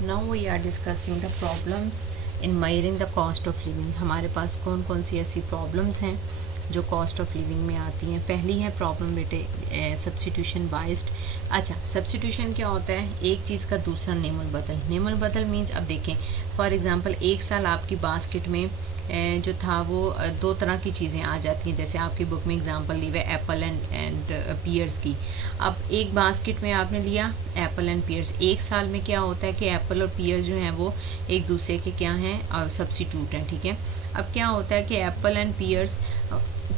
Now we are discussing the problems in measuring the cost of living. हमारे पास कौन कौन सी ऐसी प्रॉब्लम्स हैं जो कॉस्ट ऑफ लिविंग में आती हैं। पहली है प्रॉब्लम बेटे सब्स्टिट्यूशन बाइस्ड। अच्छा, सब्स्टिट्यूशन क्या होता है? एक चीज़ का दूसरा नेमल बदल। नेमल बदल मीन्स अब देखें फॉर एग्जांपल एक साल आपकी बास्केट में जो था वो दो तरह की चीज़ें आ जाती हैं। जैसे आपकी बुक में एग्जांपल दी हुई है एप्पल एंड पियर्स की। अब एक बास्केट में आपने लिया एप्पल एंड पियर्स। एक साल में क्या होता है कि एप्पल और पियर्स जो हैं वो एक दूसरे के क्या हैं, सब्स्टिट्यूट हैं, ठीक है। अब क्या होता है कि एप्पल एंड पियर्स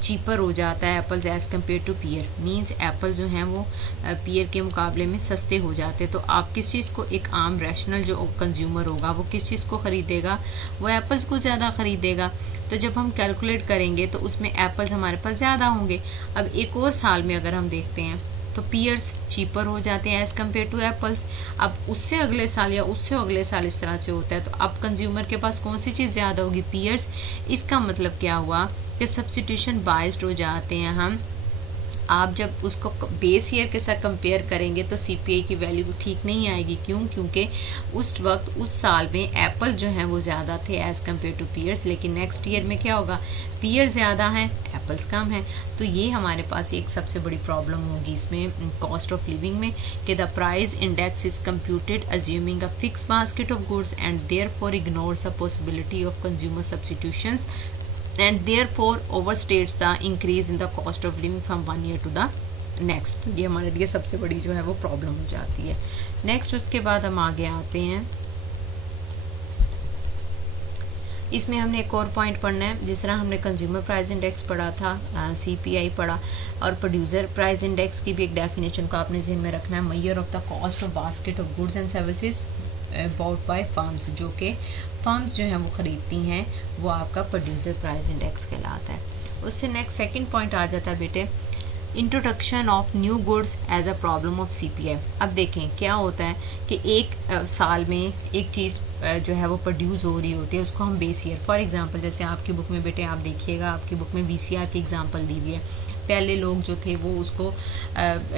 चीपर हो जाता है apples as compared to pear. Means apple जो हैं वो पियर के मुकाबले में सस्ते हो जाते हैं। तो आप किस चीज़ को, एक आम रैशनल जो कंज्यूमर होगा वो किस चीज़ को ख़रीदेगा? वो एप्पल्स को ज़्यादा ख़रीदेगा। तो जब हम कैलकुलेट करेंगे तो उसमें एप्पल्स हमारे पास ज़्यादा होंगे। अब एक और साल में अगर हम देखते हैं तो पियर्स चीपर हो जाते हैं एज़ कम्पेयर टू एप्पल्स। अब उससे अगले साल या उससे अगले साल इस तरह से होता है। तो अब कंज्यूमर के पास कौन सी चीज़ ज़्यादा होगी? पियर्स। इसका मतलब क्या हुआ कि सब्स्टिट्यूशन बाइस्ड हो जाते हैं हम। आप जब उसको बेस ईयर के साथ कंपेयर करेंगे तो सीपीआई की वैल्यू ठीक नहीं आएगी। क्यों? क्योंकि उस वक्त उस साल में एप्पल जो हैं वो ज़्यादा थे एज़ कम्पेयर टू पियर्स, लेकिन नेक्स्ट ईयर में क्या होगा? पियर ज़्यादा हैं, एप्पल्स कम हैं। तो ये हमारे पास एक सबसे बड़ी प्रॉब्लम होगी इसमें कॉस्ट ऑफ लिविंग में कि the price index is computed assuming a fix basket of goods and therefore ignores the possibility of consumer substitutions and therefore overstates the increase in the cost of living from one year to the next। ये हमारे लिए सबसे बड़ी जो है वो problem हो जाती है। नेक्स्ट उसके बाद हम आगे आते हैं। इसमें हमने एक और पॉइंट पढ़ना है। जिस तरह हमने कंज्यूमर प्राइस इंडेक्स पढ़ा था, सीपीआई पढ़ा, और प्रोड्यूसर प्राइस इंडेक्स की भी एक डेफिनेशन को आपने ज़हन में रखना है। Measure of the cost of basket of goods and services bought by firms, जो कि फर्म्स जो हैं वो ख़रीदती हैं, वो आपका प्रोड्यूसर प्राइस इंडेक्स कहलाता है। उससे नेक्स्ट सेकंड पॉइंट आ जाता है बेटे introduction of new goods as a problem of CPI. अब देखें क्या होता है कि एक साल में एक चीज़ जो है वो प्रोड्यूस हो रही होती है, उसको हम बेस ईयर, फॉर एग्जांपल जैसे आपकी बुक में बेटे आप देखिएगा, आपकी बुक में वीसीआर की एग्जांपल दी हुई है। पहले लोग जो थे वो उसको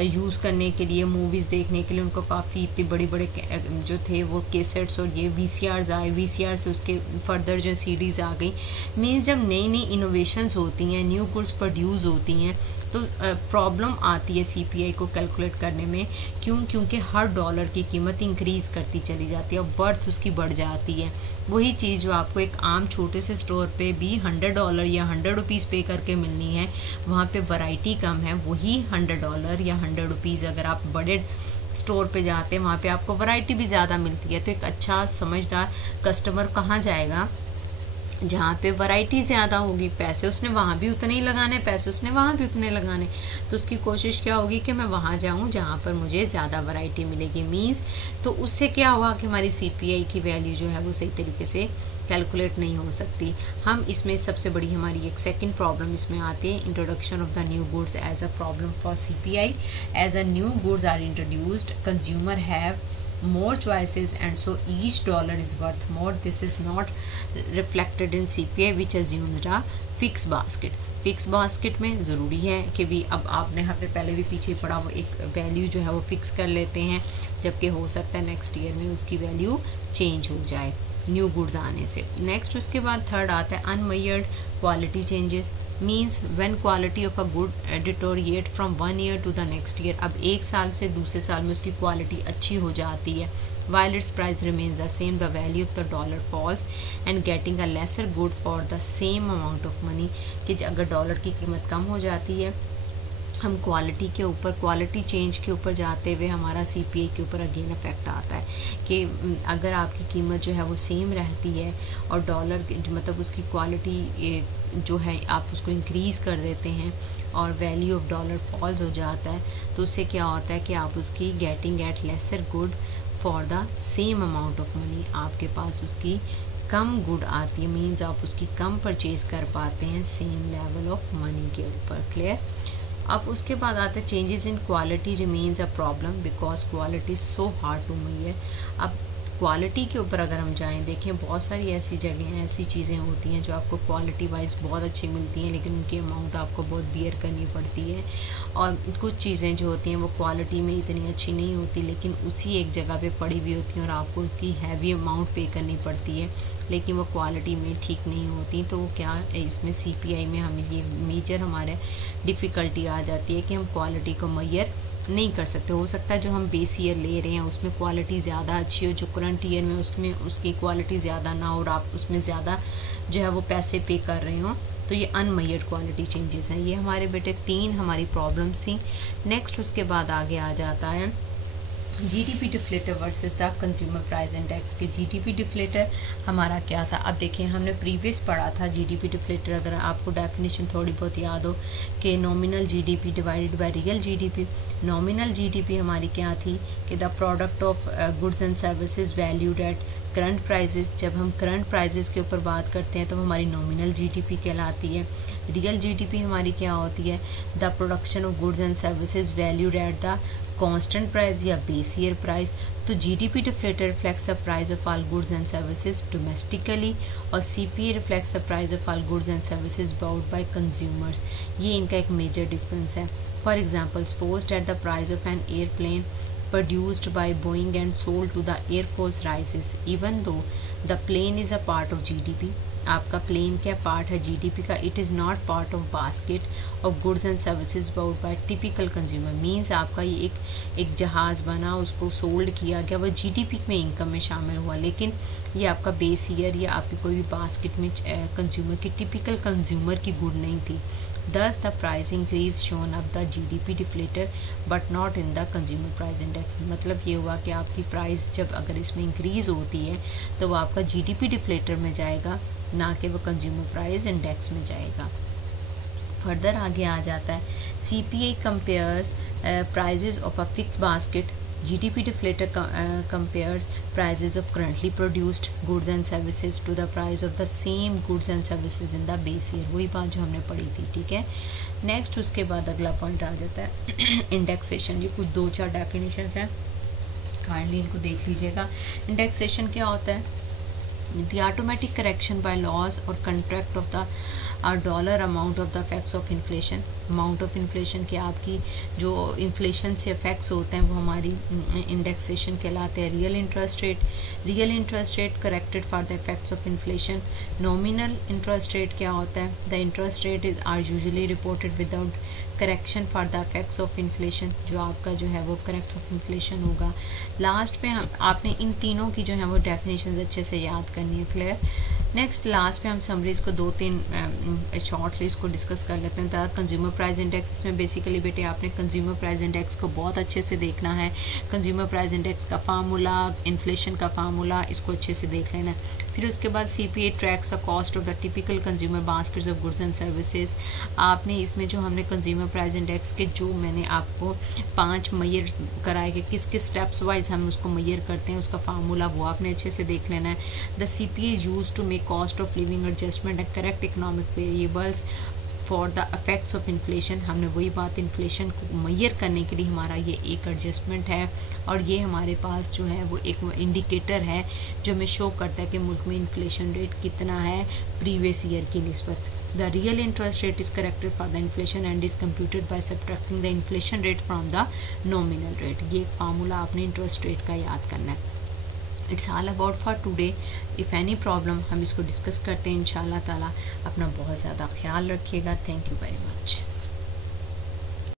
यूज़ करने के लिए, मूवीज़ देखने के लिए, उनको काफ़ी इतने बड़े बड़े जो थे वो कैसेट्स और ये वीसीआर्स आए। वीसीआर से उसके फर्दर जो सीडीज़ आ गई। मीन्स जब नई नई इनोवेशंस होती हैं, न्यू गुड्स प्रोड्यूस होती हैं, तो प्रॉब्लम आती है सीपीआई को कैलकुलेट करने में। क्यों? क्योंकि हर डॉलर की कीमत इंक्रीज़ करती चली जाती है और वर्थ उसकी बढ़ जाती है। वही चीज़ जो आपको एक आम छोटे से स्टोर पे भी $100 या ₹100 पे करके मिलनी है, वहाँ पे वैरायटी कम है। वही $100 या ₹100 अगर आप बड़े स्टोर पे जाते हैं, वहाँ पे आपको वैरायटी भी ज़्यादा मिलती है। तो एक अच्छा समझदार कस्टमर कहाँ जाएगा? जहाँ पे वैरायटी ज़्यादा होगी। पैसे उसने वहाँ भी उतने ही लगाने, पैसे उसने वहाँ भी उतने लगाने। तो उसकी कोशिश क्या होगी कि मैं वहाँ जाऊँ जहाँ पर मुझे ज़्यादा वैरायटी मिलेगी। मीन्स तो उससे क्या हुआ कि हमारी सीपीआई की वैल्यू जो है वो सही तरीके से कैलकुलेट नहीं हो सकती। हम इसमें सबसे बड़ी हमारी एक सेकंड प्रॉब्लम इसमें आती है introduction of the new goods as a problem for CPI. As a new goods are introduced, consumer have more choices and so each dollar is worth more. This is not reflected in CPI which assumes a fixed basket. Fix basket में ज़रूरी है कि भी अब हमने पहले भी पीछे पढ़ा, वो एक वैल्यू जो है वो फिक्स कर लेते हैं, जबकि हो सकता है नेक्स्ट ईयर में उसकी वैल्यू चेंज हो जाए न्यू गुड्स आने से। नेक्स्ट उसके बाद थर्ड आता है unmeasured quality changes. Means when quality of a good deteriorate from one year to the next year. अब एक साल से दूसरे साल में उसकी क्वालिटी अच्छी हो जाती है। while its price remains the same, the value of the dollar falls and getting a lesser good for the same amount of money। कि अगर डॉलर की कीमत कम हो जाती है, हम क्वालिटी के ऊपर, क्वालिटी चेंज के ऊपर जाते हुए हमारा सीपीआई के ऊपर अगेन इफेक्ट आता है कि अगर आपकी कीमत जो है वो सेम रहती है और डॉलर मतलब उसकी क्वालिटी जो है आप उसको इंक्रीज़ कर देते हैं और वैल्यू ऑफ डॉलर फॉल्स हो जाता है, तो उससे क्या होता है कि आप उसकी getting at lesser good for the same amount of money, आपके पास उसकी कम गुड आती है। मीन्स आप उसकी कम परचेज़ कर पाते हैं सेम लेवल ऑफ मनी के ऊपर। क्लियर? अब उसके बाद आता है changes in quality remains a problem because quality so hard to measure. अब क्वालिटी के ऊपर अगर हम जाएं, देखें बहुत सारी ऐसी जगह हैं, ऐसी चीज़ें होती हैं जो आपको क्वालिटी वाइज बहुत अच्छी मिलती हैं, लेकिन उनकी अमाउंट आपको बहुत बियर करनी पड़ती है। और कुछ चीज़ें जो होती हैं वो क्वालिटी में इतनी अच्छी नहीं होती, लेकिन उसी एक जगह पे पड़ी हुई होती हैं और आपको उसकी हैवी अमाउंट पे करनी पड़ती है, लेकिन वो क्वालिटी में ठीक नहीं होती। तो क्या इसमें CPI में हम ये मेजर हमारे डिफ़िकल्टी आ जाती है कि हम क्वालिटी को मेजर नहीं कर सकते। हो सकता है जो हम बेस ईयर ले रहे हैं उसमें क्वालिटी ज़्यादा अच्छी हो, जो करंट ईयर में उसमें उसकी क्वालिटी ज़्यादा ना हो और आप उसमें ज़्यादा जो है वो पैसे पे कर रहे हो, तो ये अनमेजर्ड क्वालिटी चेंजेस हैं। ये हमारे बेटे 3 हमारी प्रॉब्लम्स थी। नेक्स्ट उसके बाद आगे आ जाता है GDP deflator versus the consumer price index के। GDP डिफ्लेटर हमारा क्या था, अब देखें हमने प्रीवियस पढ़ा था GDP डिफ्लेटर, अगर आपको डेफिनेशन थोड़ी बहुत याद हो कि nominal GDP divided by real GDP। Nominal GDP हमारी क्या थी कि the product of goods and services valued at current prices. जब हम करंट प्राइजेस के ऊपर बात करते हैं तो हमारी नॉमिनल GDP कहलाती है। रियल GDP हमारी क्या होती है, the production of goods and services valued at the constant price या बेस ईयर प्राइस। तो GDP deflator reflects the price of all goods and services domestically और CPI reflects the price of all goods and services bought by consumers. ये इनका एक major difference है। For example, suppose that the price of an airplane produced by Boeing and sold to the Air Force rises, even though the plane is a part of GDP। आपका plane क्या part है GDP का, it is not part of basket of goods and services bought by typical consumer. Means आपका ये एक जहाज़ बना, उसको सोल्ड किया गया, वह GDP में इनकम में शामिल हुआ, लेकिन ये आपका बेस ईयर या आपकी कोई भी बास्केट में कंज्यूमर की टिपिकल कंज्यूमर की गुड नहीं थी। Thus the price increase shown up the GDP deflator but not in the consumer price index। मतलब ये हुआ कि आपकी प्राइस जब अगर इसमें इंक्रीज होती है तो वो आपका GDP डिफ्लेटर में जाएगा, ना कि वो कंज्यूमर प्राइस इंडेक्स में जाएगा। फर्दर आगे आ जाता है CPI compares prizes of a fix basket. GDP deflator compares prices of currently produced goods and services to the price of the same goods and services in the base year। वही बात जो हमने पढ़ी थी, ठीक है। नेक्स्ट उसके बाद अगला पॉइंट आ जाता है इंडेक्सेशन। ये कुछ 2-4 डेफिनेशंस हैं, काइंडली इनको देख लीजिएगा। इंडेक्सेशन क्या होता है, the automatic correction by laws और contract of the dollar amount of the effects of inflation. Amount of inflation के आपकी जो इन्फ्लेशन से इफेक्ट्स होते हैं वो हमारी इंडेक्सेशन कहलाते हैं। Real interest rate corrected for the effects of inflation. Nominal interest rate क्या होता है, the interest rate are usually reported without correction for the effects of inflation. जो आपका जो है वो करेक्ट ऑफ इन्फ्लेशन होगा। लास्ट पे आपने इन तीनों की जो है वो डेफिनेशन अच्छे से याद करनी है, क्लियर। नेक्स्ट लास्ट पे हम समरीज को 2-3 शॉर्टली इसको डिस्कस कर लेते हैं। था कंज्यूमर प्राइस इंडेक्स, इसमें बेसिकली बेटे आपने कंज्यूमर प्राइस इंडेक्स को बहुत अच्छे से देखना है। कंज्यूमर प्राइस इंडेक्स का फार्मूला, इन्फ्लेशन का फार्मूला, इसको अच्छे से देख लेना है। फिर उसके बाद CPI tracks the cost of the typical consumer baskets of goods and services. आपने इसमें जो हमने कंज्यूमर प्राइस इंडेक्स के जो मैंने आपको 5 मैयर कराए कि किस किस स्टेप्स वाइज हम उसको मैयर करते हैं, उसका फार्मूला वो आपने अच्छे से देख लेना है। The CPI is used to make cost of living adjustment and correct economic variables for the effects of inflation. हमने वही बात, इन्फ्लेशन को मैयर करने के लिए हमारा ये एक एडजस्टमेंट है और ये हमारे पास जो है वो एक इंडिकेटर है जो हमें शो करता है कि मुल्क में इन्फ्लेशन रेट कितना है प्रीवियस ईयर की निस्बत। The real interest rate is corrected for the inflation and is computed by subtracting the inflation rate from the nominal rate। ये फार्मूला आपने इंटरेस्ट रेट का याद करना है। It's all about for today. If any problem हम इसको discuss करते हैं इंशाल्लाह ताला। अपना बहुत ज़्यादा ख्याल रखिएगा। Thank you very much.